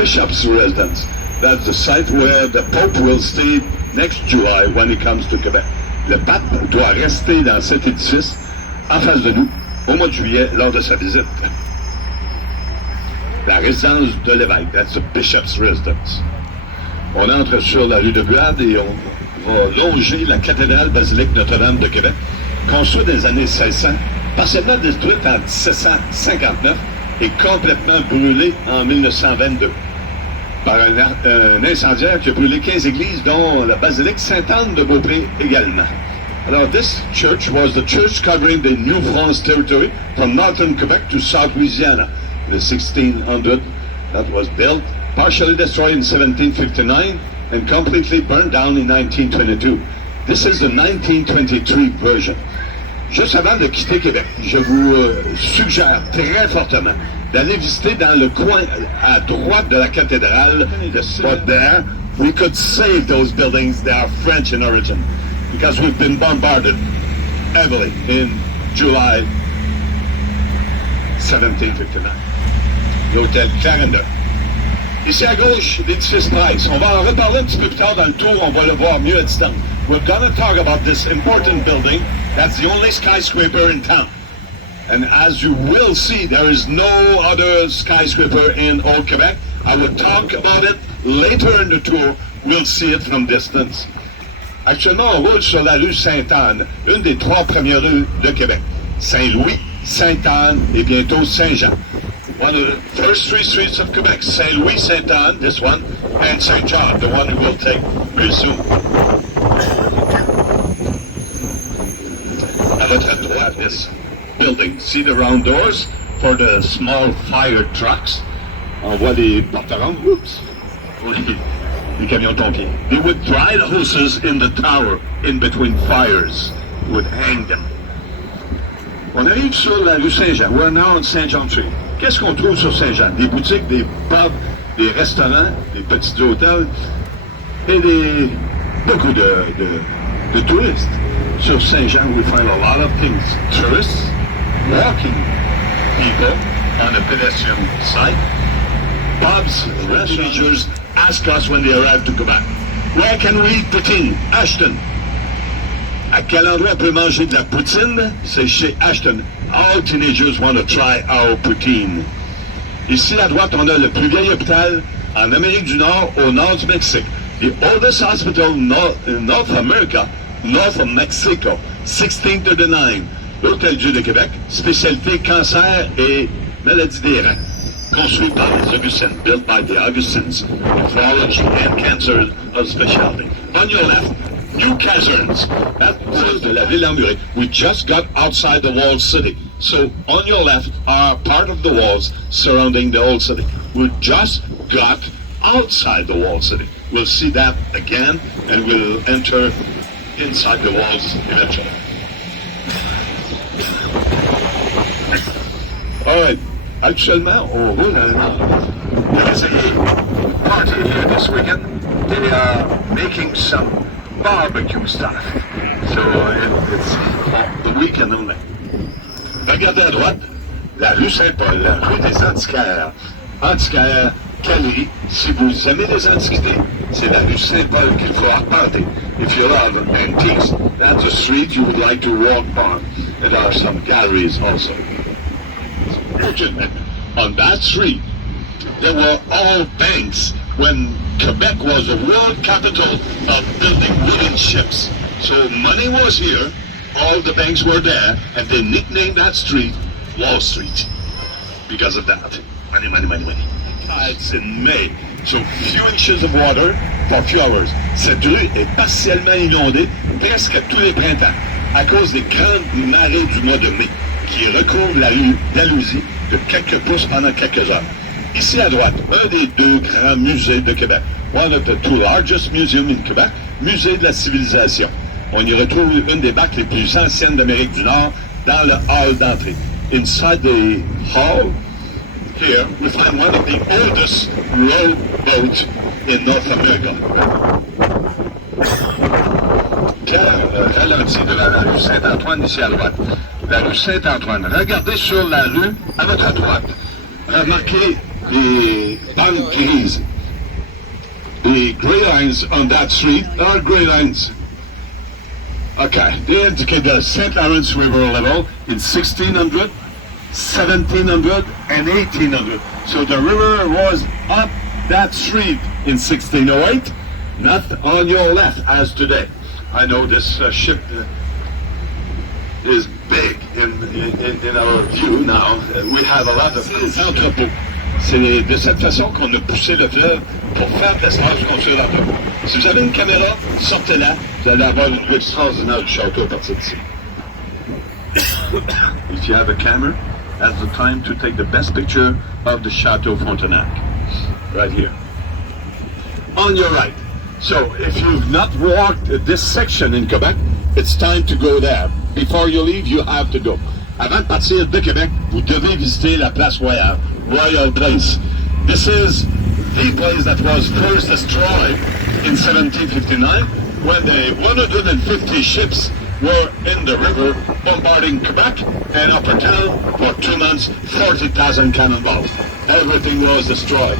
bishop's residence. That's the site where the Pope will stay next July when he comes to Quebec. Le pape doit rester dans cet édifice en face de nous au mois de juillet lors de sa visite. La résidence de l'évêque, that's the bishop's residence. On entre sur la rue de Buade et on va longer la cathédrale basilique Notre-Dame de Québec, construite dans les années 1600, partiellement détruite en 1759 et complètement brûlée en 1922 par un incendiaire qui a brûlé 15 églises, dont la basilique Sainte-Anne de Beaupré également. Alors, this church was the church covering the New France territory from northern Quebec to South Louisiana. In the 1600, that was built, partially destroyed in 1759, and completely burned down in 1922. This is the 1923 version. Juste avant de quitter Québec, je vous suggère très fortement d'aller visiter dans le coin à droite de la cathédrale. The spot there, we could save those buildings. They are French in origin because we've been bombarded heavily in July 1759. L'hôtel Clarendon. Ici à gauche, l'édifice Price. On va en reparler un petit peu plus tard dans le tour, on va le voir mieux à distance. We're going to talk about this important building. That's the only skyscraper in town. And as you will see, there is no other skyscraper in Old Quebec. I will talk about it later in the tour. We'll see it from distance. Actuellement, on roule sur la rue Sainte-Anne, une des trois premières rues de Québec. Saint-Louis, Sainte-Anne et bientôt Saint-Jean. One of the first three streets of Quebec, Saint Louis, Saint Anne, this one, and Saint John, the one we will take real soon. À votre droite, this building. See the round doors for the small fire trucks. On voit les porte-rangs. Oops. Les camions pompiers. They would dry the hoses in the tower in between fires. Would hang them. On arrive sur la rue Saint-Jean. We're now on Saint John Street. Qu'est-ce qu'on trouve sur Saint-Jean? Des boutiques, des pubs, des restaurants, des petits hôtels et beaucoup de touristes. Sur Saint-Jean, we find a lot of things. Tourists, walking people on a pedestrian site, pubs, restaurants ask us when they arrive to Quebec, where can we eat poutine? Ashton. À quel endroit on peut manger de la poutine? C'est chez Ashton. All teenagers want to try our poutine. Ici, à droite, on a le plus vieil hôpital en Amérique du Nord, au nord du Mexique. The oldest hospital in North America, north of Mexico, 1639. L'Hôtel Dieu de Québec, spécialité cancer et maladie des reins. Construit par les Augustins, built by the Augustins, nephrology and cancer of specialty. On your left, new caserns. That's de la ville emmurée. We just got outside the walled city. So on your left are part of the walls surrounding the old city. We just got outside the walled city. We'll see that again, and we'll enter inside the walls eventually. All right. Actuellement, on roule dans there is a party here this weekend. They are making some barbecue stuff. So it's the weekend only. Regardez à droite, la rue Saint-Paul, la rue des Antiquaires. Antiquaires, Calerie. Si vous aimez les antiquités, c'est la rue Saint-Paul qu'il faut arpenter. If you love antiques, that's a street you would like to walk on. There are some galleries also. On that street, there were all banks when Quebec was the world capital of building wooden ships. So money was here, all the banks were there, and they nicknamed that street Wall Street because of that. Money, money, money, money. It's in May, so few inches of water for a few hours. Cette rue est partiellement inondée presque à tous les printemps à cause des grandes marées du mois de mai qui recouvrent la rue d'Alousie de quelques pouces pendant quelques heures. Ici à droite, un des deux grands musées de Québec. One of the two largest museums in Quebec, Musée de la civilisation. On y retrouve une des barques les plus anciennes d'Amérique du Nord dans le hall d'entrée. Inside the hall, here, we find one of the oldest rowboats in North America. Pierre ralentit devant la rue Saint-Antoine ici à droite. La rue Saint-Antoine. Regardez sur la rue à votre droite. Remarquez the bandes grises. The gray lines on that street are gray lines. Okay, they indicate the St. Lawrence River level in 1600, 1700, and 1800. So the river was up that street in 1608, not on your left as today. I know this ship is big in our view now. We have a lot of entrepôts. C'est de cette façon qu'on a poussé le fleuve pour faire de l'espace pour construire l'entrepôt. Si vous avez une caméra, sortez-la, vous allez avoir une vue extraordinaire du château à partir d'ici. If you have a camera, that's the time to take the best picture of the Chateau Frontenac. Right here. On your right. So, if you've not walked this section in Quebec, it's time to go there. Before you leave, you have to go. Avant de partir de Québec, vous devez visiter la place Royale, Royal Place. This is the place that was first destroyed in 1759 when the 150 ships were in the river bombarding Quebec and Upper Town for 2 months, 40,000 cannonballs. Everything was destroyed.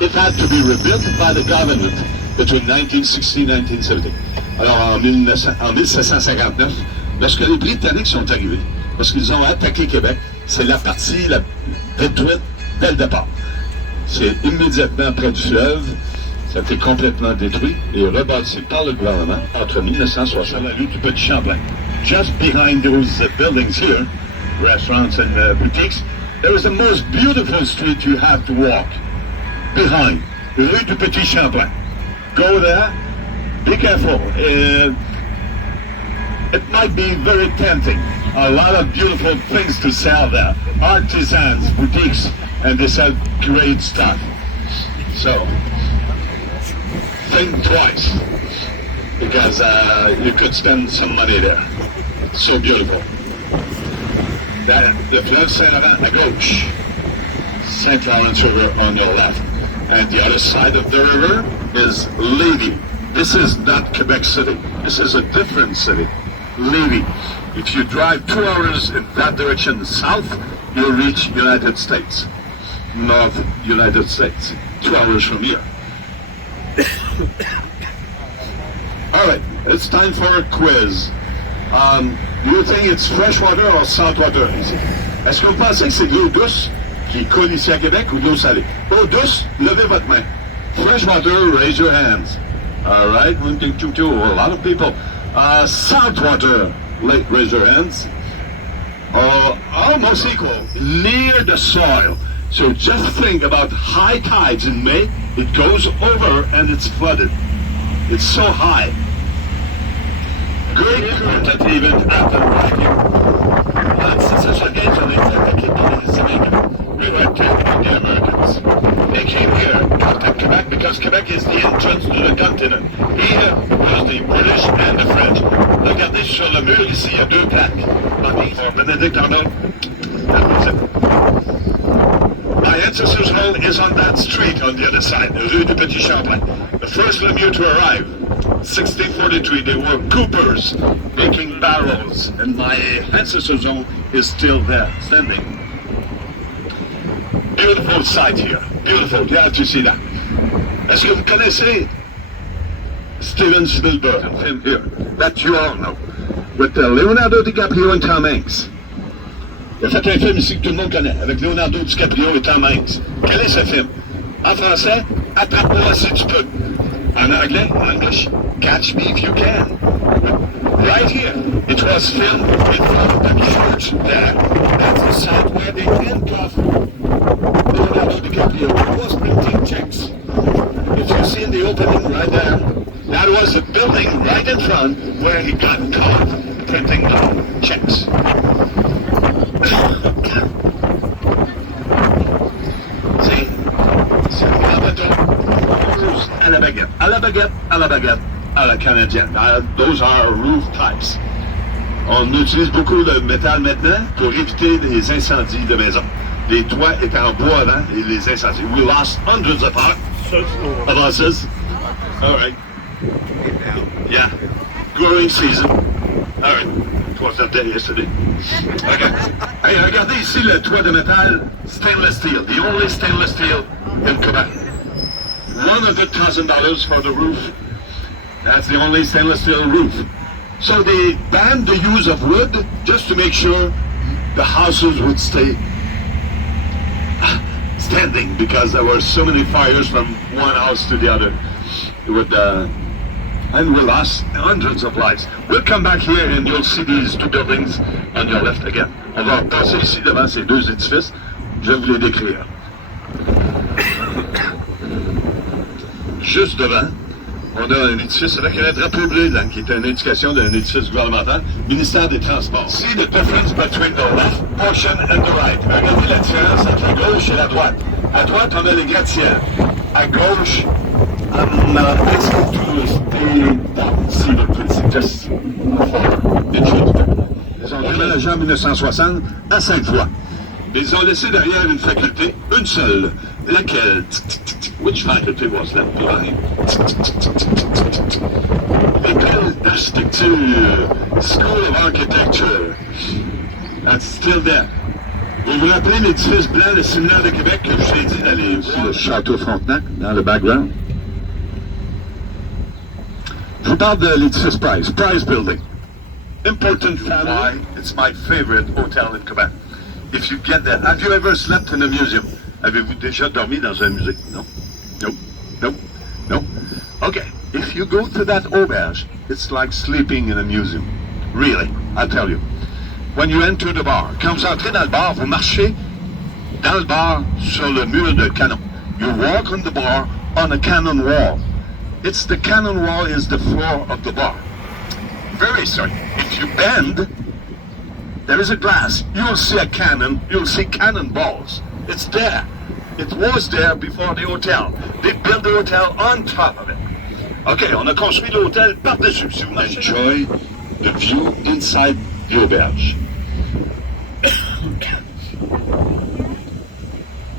It had to be rebuilt by the government between 1960 and 1970. Alors, en 1759, lorsque les Britanniques sont arrivés, lorsqu'ils ont attaqué Québec, c'est la partie la détruite dès le départ. C'est immédiatement près du fleuve, ça a été complètement détruit et rebâti par le gouvernement entre 1960 et la rue du Petit Champlain. Just behind those buildings here, restaurants and boutiques, there is the most beautiful street you have to walk. Behind, rue du Petit Champlain. Go there, be careful. It might be very tempting. A lot of beautiful things to sell there. Artisans, boutiques, and they sell great stuff. So, think twice, because you could spend some money there. So beautiful. The fleuve Saint-Laurent à gauche, St. Lawrence River on your left. And the other side of the river is Lévis. This is not Quebec City. This is a different city. Lévis. If you drive 2 hours in that direction south, you'll reach United States. North United States. 2 hours from here. All right, it's time for a quiz. Do you think it's fresh water or salt water ici? Est-ce que vous pensez que c'est de l'eau douce qui coule ici à Québec ou de l'eau salée? Eau douce, levez votre main. Fresh water, raise your hands. All right, 1, 2, 2, 2. A lot of people. Salt water, raise your hands. Almost equal. Near the soil. So just think about high tides in May. It goes over and it's flooded. It's so high. Great current even after writing. C'est ça, ce gars, on est attaqué par les Américains. We went to the Americans. They came here, contact Quebec, because Quebec is the entrance to the continent. Here was the British and the French. Regardez sur le mur, ici, il y a 2 plaques. For Benedict Arnold. That was it. My ancestors' home is on that street on the other side, the Rue du Petit Champlain. The first Lemieux to arrive, 1643, they were coopers making barrels, and my ancestors' home is still there, standing. Beautiful sight here, beautiful, you have to see that. Est-ce que vous connaissez Steven Spielberg, a film here, that you all know, with Leonardo DiCaprio and Tom Hanks? Il a fait un film ici que tout le monde connaît, avec Leonardo DiCaprio et Tom Hanks. Quel est ce film? En français, Attrape-moi si tu peux. En anglais, English, Catch Me If You Can. Right here, it was filmed in front of the church there. That's the site where they handcuffed Leonardo DiCaprio was printing checks. If you see in the opening right there, that was the building right in front where he got caught printing the checks. See? C'est un bateau. À la baguette, à la baguette, à la baguette, à la canadienne. Those are roof types. On utilise beaucoup le métal maintenant pour éviter les incendies de maison. Les toits étaient en bois avant et les incendies. We lost hundreds of houses. All right. Yeah. Growing season. All right. It was that day yesterday. Okay. Hey, regardez ici le toit de métal, stainless steel, the only stainless steel in Quebec. $100,000 for the roof. That's the only stainless steel roof. So they banned the use of wood just to make sure the houses would stay standing because there were so many fires from one house to the other. It would, and we lost hundreds of lives. We'll come back here and you'll see these two buildings on your left again. On va passer ici devant ces deux édifices. Je vais vous les décrire. Juste devant, on a un édifice avec un drapeau bleu là, qui est une indication d'un édifice gouvernemental, ministère des Transports. See the difference between the left portion and the right. Regardez la différence entre la gauche et la droite. À droite, on a les gratte-ciels. À gauche, see the principle, just ils ont déménagé en 1960 à 5 fois. Ils ont laissé derrière une faculté, une seule. Laquelle? Which faculty was left behind? L'école d'architecture, School of Architecture. That's still there. Vous vous rappelez l'édifice blanc, le séminaire de Québec, que je vous ai dit d'aller voir? Le château Frontenac, dans le background. Je vous parle de l'édifice Price Building. Important family. Why? It's my favorite hotel in Quebec. If you get there, have you ever slept in a museum? Avez-vous déjà dormi dans un musée? No. Nope. Nope. Nope. Okay. If you go to that auberge, it's like sleeping in a museum. Really, I'll tell you. When you enter the bar, quand vous entrez dans le bar, vous marchez dans le bar sur le mur de canon. You walk on the bar on a cannon wall. It's the cannon wall is the floor of the bar. Very sorry. If you bend, there is a glass. You'll see a cannon. You'll see cannonballs. It's there. It was there before the hotel. They built the hotel on top of it. Okay, on a construit l'hôtel par-dessus. Si vous enjoy the view inside the auberge.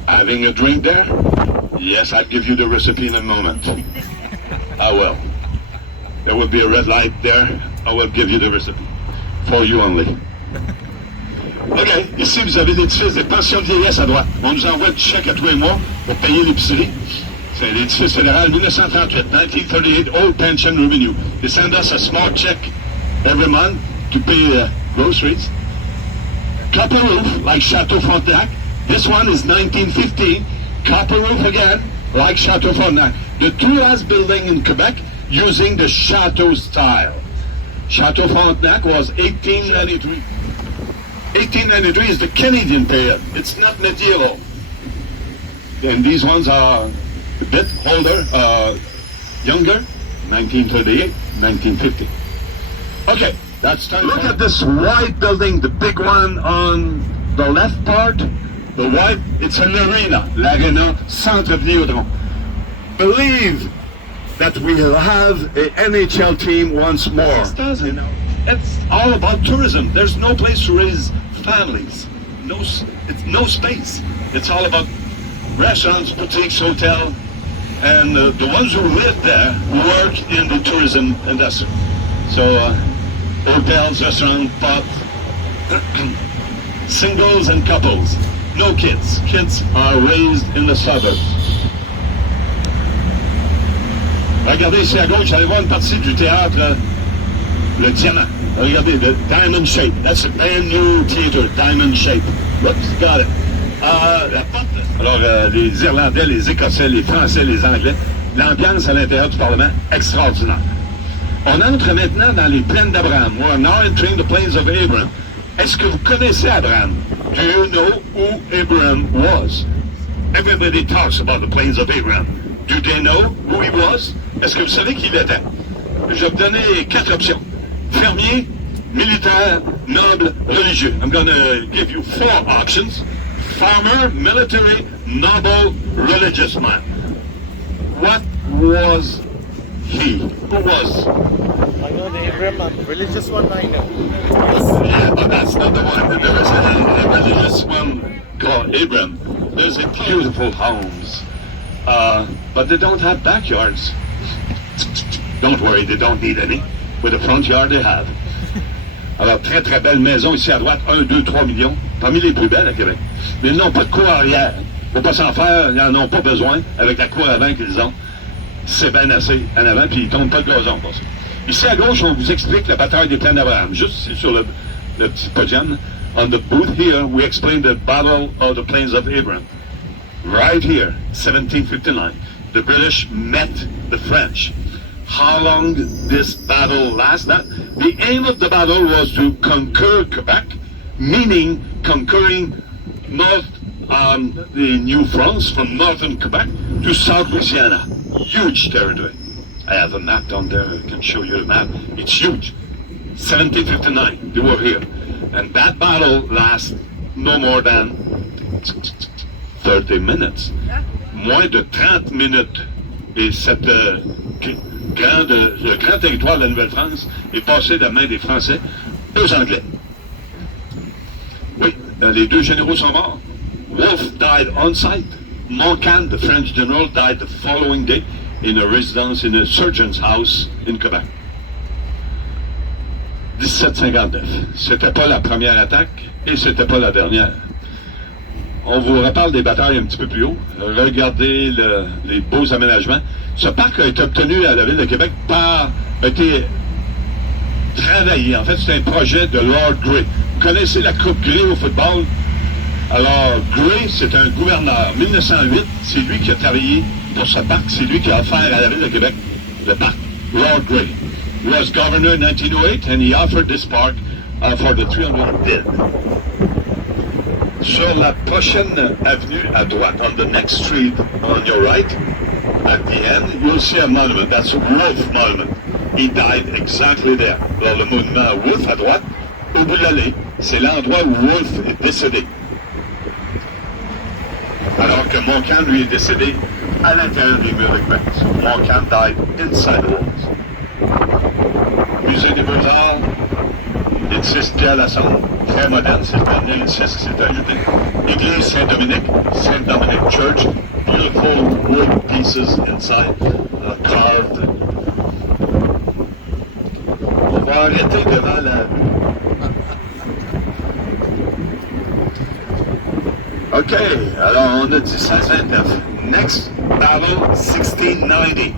Having a drink there? Yes, I'll give you the recipe in a moment. I will. There will be a red light there. I will give you the recipe. For you only. OK. Ici, vous avez l'édifice des pensions de vieillesse à droite. On nous envoie du chèque à tous les mois pour payer l'épicerie. C'est l'édifice fédéral 1938, 1938, Old Pension Revenue. They send us a small check every month to pay groceries. Copper roof, like Chateau Frontenac. This one is 1915. Copper roof again, like Chateau Frontenac. The two last building in Quebec using the Chateau style. Chateau Frontenac was 1893. 1893 is the Canadian period. It's not medieval. And these ones are a bit older, younger, 1938, 1950. Okay, that's time. Look at this white building, the big one on the left part. The white, it's an arena, l'Arena Centre Vidéotron. Believe that we'll have an NHL team once more. It doesn't. You know, it's all about tourism. There's no place to raise families. It's no space. It's all about restaurants, boutiques, hotel, and the ones who live there work in the tourism industry. So hotels, restaurants, pubs, singles and couples. No kids. Kids are raised in the suburbs. Regardez ici à gauche, allez voir une partie du théâtre, le Diamant. Regardez, the Diamond Shape. That's a brand new theater, Diamond Shape. Whoops, got it. La porte. Alors, les Irlandais, les Écossais, les Français, les Anglais, l'ambiance à l'intérieur du Parlement, extraordinaire. On entre maintenant dans les plaines d'Abraham. We're now entering the plains of Abraham. Est-ce que vous connaissez Abraham? Do you know who Abraham was? Everybody talks about the plains of Abraham. Do they know who he was? Est-ce que vous savez qui il était? Je vais vous donner 4 options. Fermier, militaire, noble, religieux. I'm going to give you 4 options. Farmer, military, noble, religious man. What was he? Who was? I know the Abraham, religious one I know. Yeah, but that's not the one. There is a religious one called Abraham. There's a beautiful homes, but they don't have backyards. Don't worry, they don't need any. With a front yard they have. Alors, très, très belle maison ici à droite, 1, 2, 3 millions, parmi les plus belles à Québec. Mais ils n'ont pas de cour arrière. Faut pas s'en faire, ils n'en ont pas besoin avec la cour avant qu'ils ont. C'est bien assez en avant, puis ils ne tombent pas le gazon pour ça. Ici à gauche, on vous explique la bataille des plaines d'Abraham. Juste ici sur le petit podium. On the booth here, we explain the battle of the plains of Abraham. Right here, 1759, the British met the French. How long this battle lasted? The aim of the battle was to conquer Quebec, meaning conquering the New France from northern Quebec to South Louisiana. Huge territory. I have a map down there. I can show you the map. It's huge. 1759, they were here. And that battle lasts no more than 30 minutes. Moins de 30 minutes. Et cette, le grand territoire de la Nouvelle-France est passé de la main des Français aux Anglais. Oui, les deux généraux sont morts. Wolfe died on site. Montcalm, the French general, died the following day in a residence in a surgeon's house in Quebec. 1759. C'était pas la première attaque et c'était pas la dernière. On vous reparle des batailles un petit peu plus haut. Regardez les beaux aménagements. Ce parc a été obtenu à la ville de Québec a été travaillé. En fait, c'est un projet de Lord Grey. Vous connaissez la Coupe Grey au football? Alors, Grey, c'est un gouverneur. 1908, c'est lui qui a travaillé pour ce parc. C'est lui qui a offert à la ville de Québec le parc. Lord Grey. He was governor in 1908 and he offered this park for the 300 dead. Sur la prochaine avenue à droite, on the next street on your right, at the end, you'll see a monument. That's Wolfe Monument. He died exactly there. Alors, le monument Wolfe à droite, au bout de l'allée, c'est l'endroit où Wolfe est décédé. Alors que Montcalm, lui, est décédé à l'intérieur des murs de Québec. So Montcalm died inside the walls. Musée des Beaux-Arts, une 6 pieds à la Somme, très moderne, c'est terminé, une 6 s'est ajouté. Église Saint-Dominique, Saint Dominic Church, beautiful wood pieces inside, carved. On va arrêter devant la rue. OK, alors on a dit 1629. Next battle, 1690.